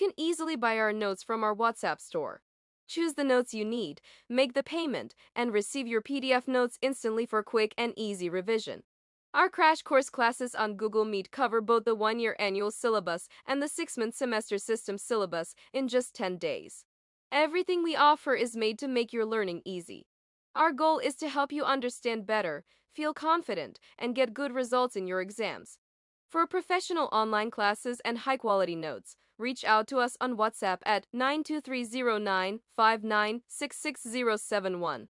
can easily buy our notes from our WhatsApp store. Choose the notes you need, make the payment, and receive your PDF notes instantly for quick and easy revision. Our crash course classes on Google Meet cover both the 1-year annual syllabus and the 6-month semester system syllabus in just 10 days. Everything we offer is made to make your learning easy. Our goal is to help you understand better, feel confident, and get good results in your exams. For professional online classes and high quality notes, reach out to us on WhatsApp at 9230959666071.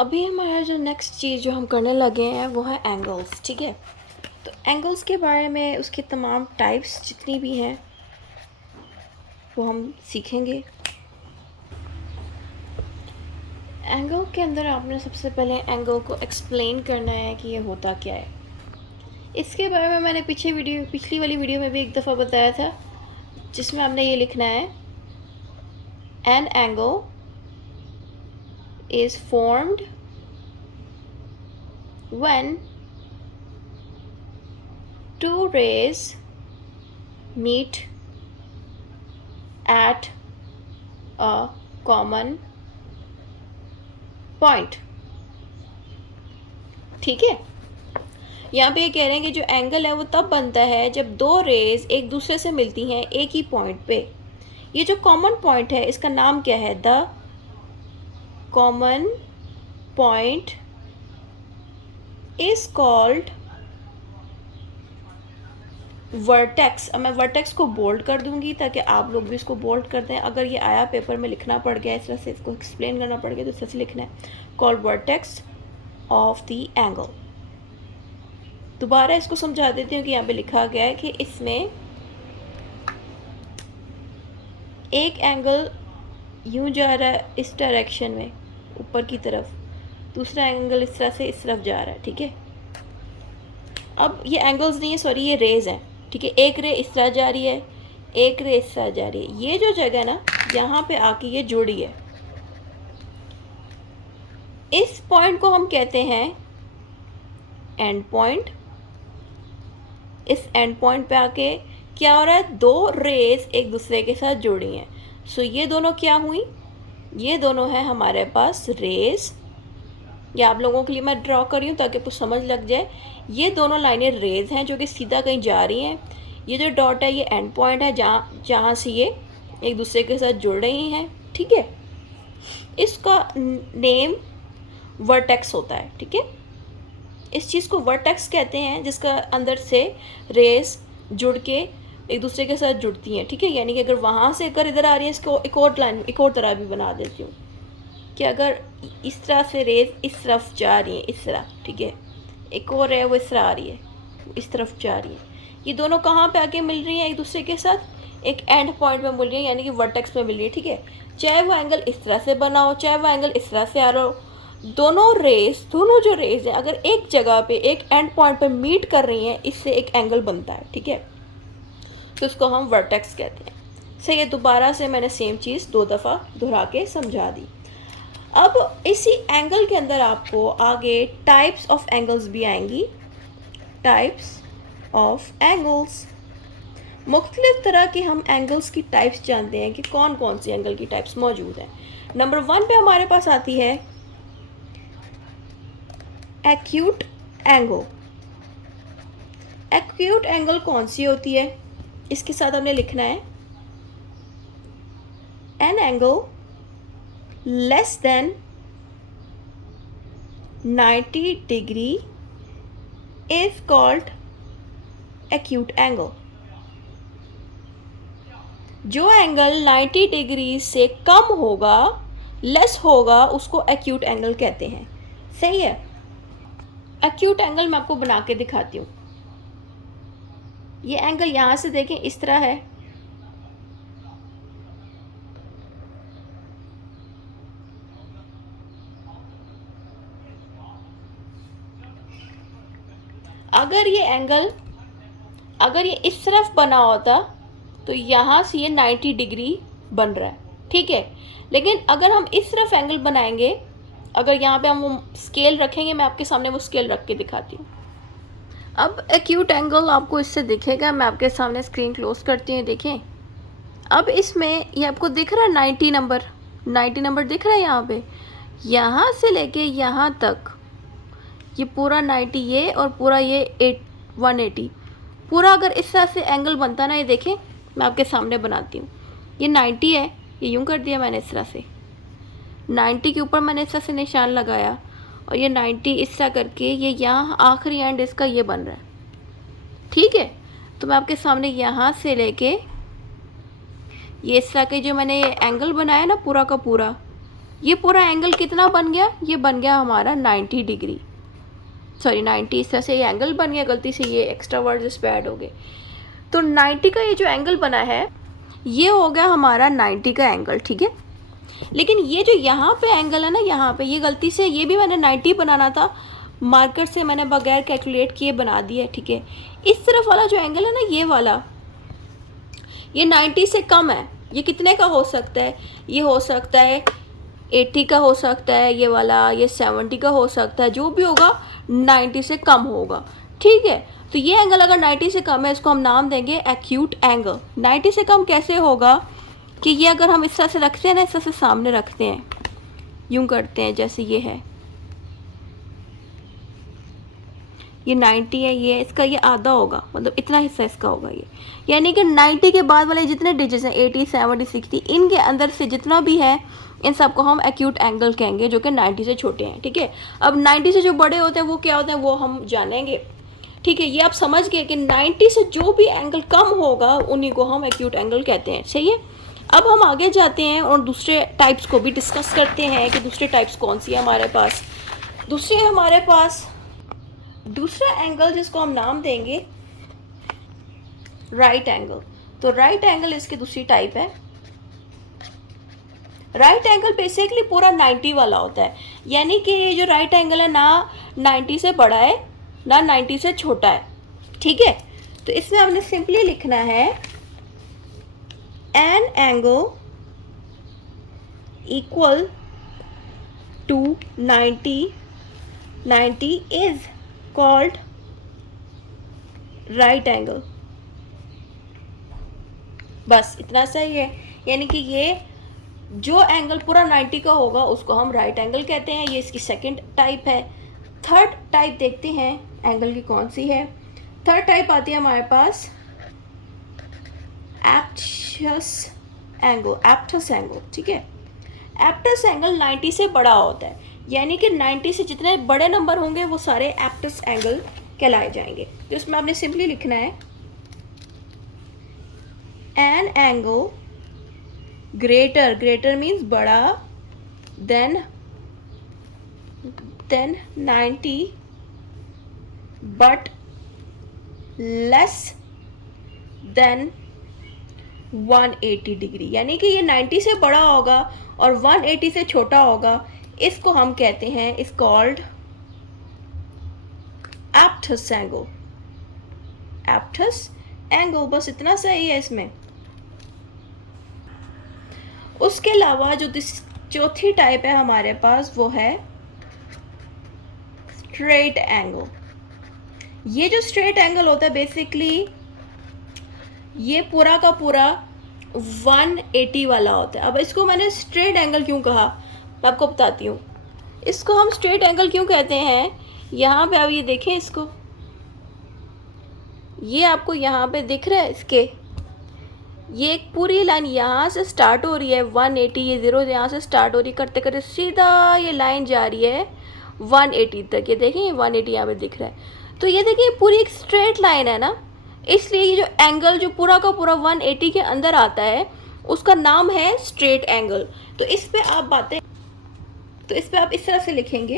अभी हमारा जो next चीज़ जो हम करने लगे हैं वो है एंगल्स, ठीक है। तो एंगल्स के बारे में उसकी तमाम टाइप्स जितनी भी हैं वो हम सीखेंगे। एंगल के अंदर आपने सबसे पहले एंगल को एक्सप्लेन करना है कि ये होता क्या है। इसके बारे में मैंने पिछली वाली वीडियो में भी एक दफ़ा बताया था, जिसमें आपने ये लिखना है, an angle is formed when two rays meet at a common point। ठीक है, यहाँ पे ये कह रहे हैं कि जो एंगल है वो तब बनता है जब दो रेज एक दूसरे से मिलती हैं एक ही पॉइंट पे। ये जो कॉमन पॉइंट है इसका नाम क्या है? The common point is called vertex. अब मैं वर्टेक्स को बोल्ड कर दूंगी ताकि आप लोग भी इसको बोल्ड कर दें। अगर ये आया पेपर में लिखना पड़ गया, इस तरह से इसको एक्सप्लेन करना पड़ गया, तो इस तरह से लिखना है, called vertex of the angle. दोबारा इसको समझा देती हूँ कि यहाँ पे लिखा गया है कि इसमें एक एंगल यूँ जा रहा है इस डायरेक्शन में ऊपर की तरफ, दूसरा एंगल इस तरह से इस तरफ जा रहा है, ठीक है। अब ये एंगल्स नहीं है, सॉरी, ये रेज हैं, ठीक है। एक रे इस तरह जा रही है, एक रे इस तरह जा रही है। ये जो जगह है ना, यहाँ पे आके ये जुड़ी है। इस पॉइंट को हम कहते हैं एंड पॉइंट। इस एंड पॉइंट पे आके क्या हो रहा है? दो रेज एक दूसरे के साथ जुड़ी हैं। सो ये दोनों क्या हुई? ये दोनों हैं हमारे पास रेज। ये आप लोगों के लिए मैं ड्रॉ कर रही हूँ ताकि कुछ समझ लग जाए। ये दोनों लाइनें रेज हैं जो कि सीधा कहीं जा रही हैं। ये जो डॉट है ये एंड पॉइंट है जहाँ से ये एक दूसरे के साथ जुड़ रही हैं, ठीक है। इसका नेम वर्टेक्स होता है, ठीक है। इस चीज़ को वर्टेक्स कहते हैं जिसका अंदर से रेस जुड़ के एक दूसरे के साथ जुड़ती हैं, ठीक है। यानी कि अगर वहाँ से अगर इधर आ रही है, इसको एक और लाइन एक और तरह भी बना देती हूँ कि अगर इस तरह से रेस इस तरफ जा रही है, इस तरह, ठीक है, एक और है वो इस तरह आ रही है, इस तरफ जा रही है। ये दोनों कहाँ पे आके मिल रही हैं एक दूसरे के साथ? एक एंड पॉइंट में मिल रही है, यानी कि वर्टेक्स में मिल रही है, ठीक है। चाहे वो एंगल इस तरह से बना हो, चाहे वो एंगल इस तरह से आ रहा हो, दोनों जो रेस हैं अगर एक जगह पे एक एंड पॉइंट पे मीट कर रही हैं, इससे एक एंगल बनता है, ठीक है। तो इसको हम वर्टेक्स कहते हैं। सही है, दोबारा से मैंने सेम चीज़ 2 दफ़ा दोहरा के समझा दी। अब इसी एंगल के अंदर आपको आगे टाइप्स ऑफ एंगल्स भी आएंगी। टाइप्स ऑफ एंगल्स, मुख्तलिफ तरह के हम एंगल्स की टाइप्स जानते हैं कि कौन कौन सी एंगल की टाइप्स मौजूद हैं। नंबर 1 पे हमारे पास आती है एक्यूट एंगल। एक्यूट एंगल कौन सी होती है? इसके साथ हमने लिखना है, an angle less than 90 degree is called acute angle. जो एंगल 90 डिग्री से कम होगा, लेस होगा, उसको एक्यूट एंगल कहते हैं। सही है। एक्यूट एंगल मैं आपको बना के दिखाती हूँ। ये एंगल यहाँ से देखें इस तरह है, अगर ये इस तरफ बना होता तो यहाँ से ये 90 डिग्री बन रहा है, ठीक है। लेकिन अगर हम इस तरफ एंगल बनाएंगे, अगर यहाँ पे हम वो स्केल रखेंगे, मैं आपके सामने वो स्केल रख के दिखाती हूँ। अब एक्यूट एंगल आपको इससे दिखेगा, मैं आपके सामने स्क्रीन क्लोज करती हूँ, देखें। अब इसमें ये आपको दिख रहा है 90 नंबर, 90 नंबर दिख रहा है यहाँ पे, यहाँ से लेके यहाँ तक ये पूरा 90 ये और पूरा ये 180 पूरा अगर इस तरह से एंगल बनता ना, ये देखें मैं आपके सामने बनाती हूँ, ये 90 है, ये यूँ कर दिया मैंने इस तरह से, 90 के ऊपर मैंने इस तरह से निशान लगाया और ये 90 इस तरह करके ये यहाँ आखिरी एंड इसका ये बन रहा है, ठीक है। तो मैं आपके सामने यहाँ से लेके ये इस तरह के जो मैंने ये एंगल बनाया ना पूरा का पूरा, ये पूरा एंगल कितना बन गया, ये बन गया हमारा 90 डिग्री, सॉरी 90, इस तरह से ये एंगल बन गया, गलती से ये एक्स्ट्रा वर्ड इस पे ऐड हो गए। तो 90 का ये जो एंगल बना है ये हो गया हमारा 90 का एंगल, ठीक है। लेकिन ये जो यहाँ पे एंगल है ना, यहाँ पे ये गलती से ये भी मैंने 90 बनाना था, मार्कर से मैंने बगैर कैलकुलेट किए बना दिया, ठीक है। इस तरफ वाला जो एंगल है ना, ये वाला, ये 90 से कम है, ये कितने का हो सकता है, ये हो सकता है 80 का हो सकता है, ये वाला ये 70 का हो सकता है, जो भी होगा 90 से कम होगा, ठीक है। तो ये एंगल अगर 90 से कम है, इसको हम नाम देंगे एक्यूट एंगल। 90 से कम कैसे होगा कि ये अगर हम इस तरह से रखते हैं ना, इस तरह से सामने रखते हैं, यूं करते हैं जैसे ये है, ये 90 है, ये इसका ये आधा होगा, मतलब इतना हिस्सा इसका होगा ये, यानी कि 90 के बाद वाले जितने डिजिट्स हैं 80, 70, 60, इनके अंदर से जितना भी है इन सबको हम एक्यूट एंगल कहेंगे, जो कि 90 से छोटे हैं, ठीक है। अब 90 से जो बड़े होते हैं वो क्या होते हैं वो हम जानेंगे, ठीक है। ये आप समझ गए कि 90 से जो भी एंगल कम होगा उन्हीं को हम एक्यूट एंगल कहते हैं, सही है। अब हम आगे जाते हैं और दूसरे टाइप्स को भी डिस्कस करते हैं कि दूसरे टाइप्स कौन सी है हमारे पास। हमारे पास दूसरा एंगल जिसको हम नाम देंगे राइट एंगल। तो राइट एंगल इसकी दूसरी टाइप है। राइट एंगल बेसिकली पूरा 90 वाला होता है, यानी कि ये जो राइट एंगल है ना 90 से बड़ा है ना 90 से छोटा है, ठीक है। तो इसमें हमने सिंपली लिखना है an angle equal to 90 is called right angle. बस इतना सही है, यानी कि ये जो एंगल पूरा 90 का होगा उसको हम राइट एंगल कहते हैं। ये इसकी सेकंड टाइप है। थर्ड टाइप देखते हैं एंगल की कौन सी है। थर्ड टाइप आती है हमारे पास एब्टस एंगल, ठीक है। एब्टस एंगल 90 से बड़ा होता है, यानी कि 90 से जितने बड़े नंबर होंगे वो सारे एब्टस एंगल कहलाए जाएंगे। तो इसमें आपने सिंपली लिखना है एन एंगल ग्रेटर मीन्स बड़ा than 90 but less than 180 degree, यानी कि ये 90 से बड़ा होगा और 180 से छोटा होगा। इसको हम कहते हैं इज कॉल्ड एब्टस एंगल। बस इतना सही है इसमें। उसके अलावा जो चौथी टाइप है हमारे पास वो है स्ट्रेट एंगल। ये जो स्ट्रेट एंगल होता है बेसिकली ये पूरा का पूरा 180 वाला होता है। अब इसको मैंने स्ट्रेट एंगल क्यों कहा मैं आपको बताती हूँ। इसको हम स्ट्रेट एंगल क्यों कहते हैं, यहाँ पे आप ये देखें, इसको ये आपको यहाँ पे दिख रहा है, इसके ये एक पूरी लाइन यहाँ से स्टार्ट हो रही है 180, ये ज़ीरो यहाँ से स्टार्ट हो रही है, करते करते सीधा ये लाइन जा रही है 180 तक। ये देखें ये 180 यहाँ पे दिख रहा है। तो ये देखिए पूरी एक स्ट्रेट लाइन है ना, इसलिए ये जो एंगल जो पूरा का पूरा 180 के अंदर आता है उसका नाम है स्ट्रेट एंगल। तो इस पे आप इस तरह से लिखेंगे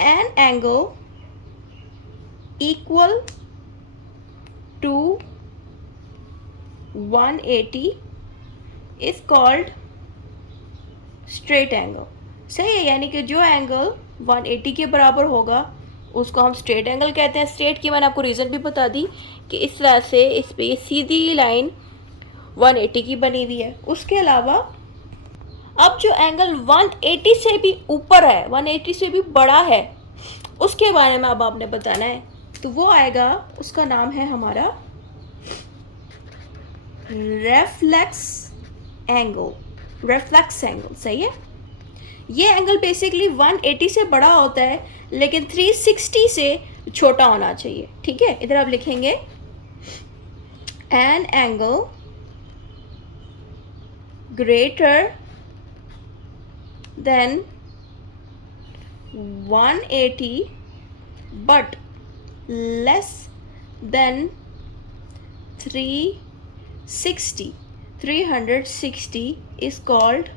an angle equal to 180 is called straight angle. सही है, यानी कि जो एंगल 180 के बराबर होगा उसको हम स्ट्रेट एंगल कहते हैं। स्ट्रेट की मैंने आपको रीज़न भी बता दी कि इस तरह से इस पे ये सीधी लाइन 180 की बनी हुई है। उसके अलावा अब जो एंगल 180 से भी ऊपर है, 180 से भी बड़ा है, उसके बारे में अब आपने बताना है। तो वो आएगा, उसका नाम है हमारा रेफ्लेक्स एंगल, सही है। ये एंगल बेसिकली 180 से बड़ा होता है, लेकिन 360 से छोटा होना चाहिए, ठीक है। इधर आप लिखेंगे an angle greater than 180 but less than 360 is called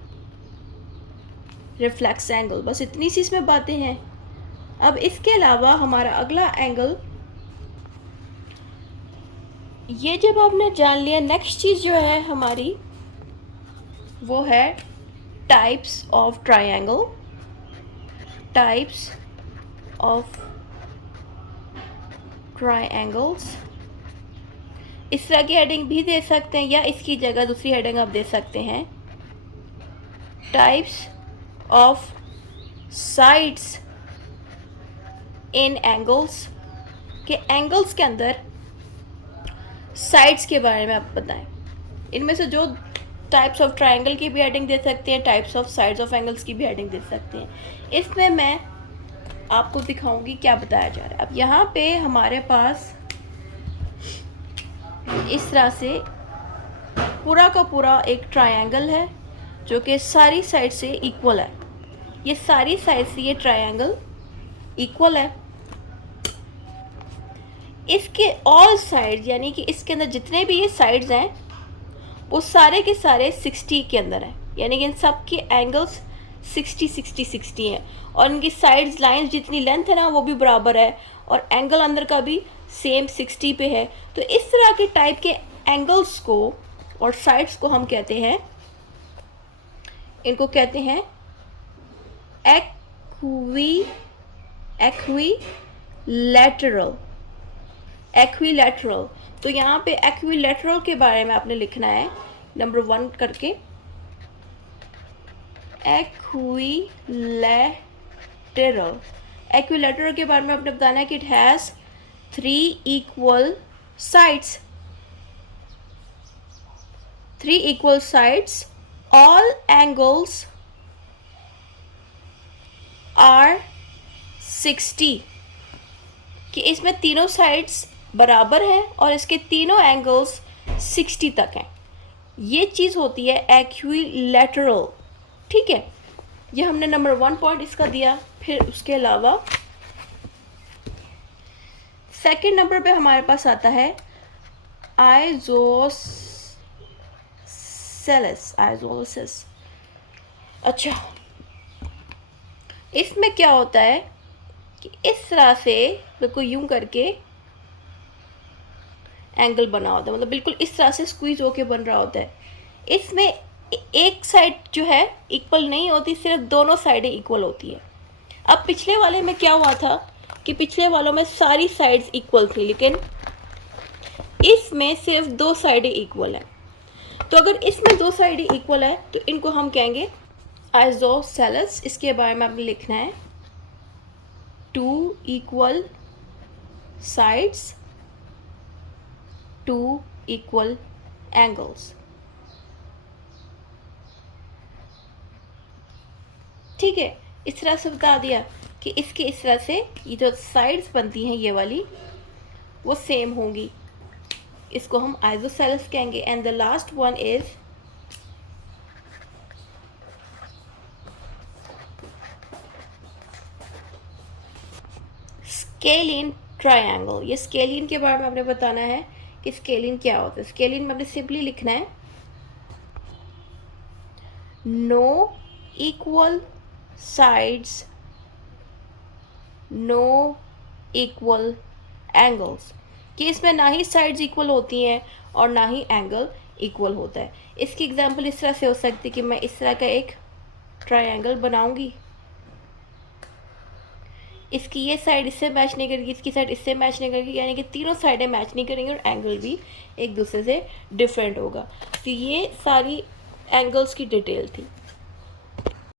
reflex angle. बस इतनी सी इसमें बातें हैं। अब इसके अलावा हमारा अगला एंगल, ये जब आपने जान लिया, नेक्स्ट चीज़ जो है हमारी वो है types of triangle. Types of triangles, इस तरह की हेडिंग भी दे सकते हैं या इसकी जगह दूसरी हेडिंग आप दे सकते हैं। Types of sides in angles, के एंगल्स के अंदर साइड्स के बारे में आप बताएं। इनमें से जो टाइप्स ऑफ ट्रायंगल की भी हेडिंग दे सकते हैं, types of sides of angles की भी हेडिंग दे सकते हैं। इसमें मैं आपको दिखाऊंगी क्या बताया जा रहा है। अब यहाँ पे हमारे पास इस तरह से पूरा का पूरा एक ट्रायंगल है जो कि सारी साइड से इक्वल है। ये सारी साइड से ये ट्रायंगल इक्वल है। इसके ऑल साइड्स, यानी कि इसके अंदर जितने भी ये साइड्स हैं वो सारे के सारे 60 के अंदर है, यानी कि इन सब के एंगल्स 60 हैं, और इनकी साइड्स लाइंस जितनी लेंथ है ना वो भी बराबर है, और एंगल अंदर का भी सेम 60 पे है। तो इस तरह के टाइप के एंगल्स को और साइड्स को हम कहते हैं, इनको कहते हैं एक्विलैटरल। तो यहाँ पे एक्विलैटरल के बारे में आपने लिखना है नंबर 1 करके। एक्विलैटरल के बारे में आपने बताना है कि it has 3 equal sides, all angles are 60, कि इसमें तीनों साइड्स बराबर हैं और इसके तीनों एंगल्स 60 तक हैं। ये चीज़ होती है एक्विलैटरल, ठीक है। ये हमने नंबर 1 पॉइंट इसका दिया। फिर उसके अलावा सेकंड नंबर पे हमारे पास आता है आइसोसेलेस। अच्छा, इसमें क्या होता है कि इस तरह से बिल्कुल यूं करके एंगल बना होता है, मतलब बिल्कुल इस तरह से स्क्वीज होके बन रहा होता है। इसमें एक साइड जो है इक्वल नहीं होती, सिर्फ दोनों साइडें इक्वल होती है। अब पिछले वाले में क्या हुआ था कि पिछले वालों में सारी साइड्स इक्वल थी, लेकिन इसमें सिर्फ 2 साइडें इक्वल हैं। तो अगर इसमें 2 साइडें इक्वल है तो इनको हम कहेंगे आइसोसेलेस। इसके बारे में आपने लिखना है 2 इक्वल साइड्स, 2 इक्वल एंगल्स, ठीक है। इस तरह से बता दिया कि इसके इस तरह से ये जो साइड्स बनती हैं ये वाली वो सेम होंगी, इसको हम आइसोसेलेस कहेंगे। And the last one is scalene triangle. ये स्केलिन के बारे में आपने बताना है कि स्केलिन क्या होता है। स्केलिन में आपने सिंपली लिखना है no equal sides, no equal angles, कि इसमें ना ही साइड्स इक्वल होती हैं और ना ही एंगल इक्वल होता है। इसकी एग्जांपल इस तरह से हो सकती है कि मैं इस तरह का एक ट्रायंगल बनाऊंगी, इसकी ये साइड इससे मैच नहीं करेगी, इसकी साइड इससे मैच नहीं करेगी, यानी कि तीनों साइडें मैच नहीं करेंगी और एंगल भी एक दूसरे से डिफरेंट होगा। तो ये सारी एंगल्स की डिटेल थी।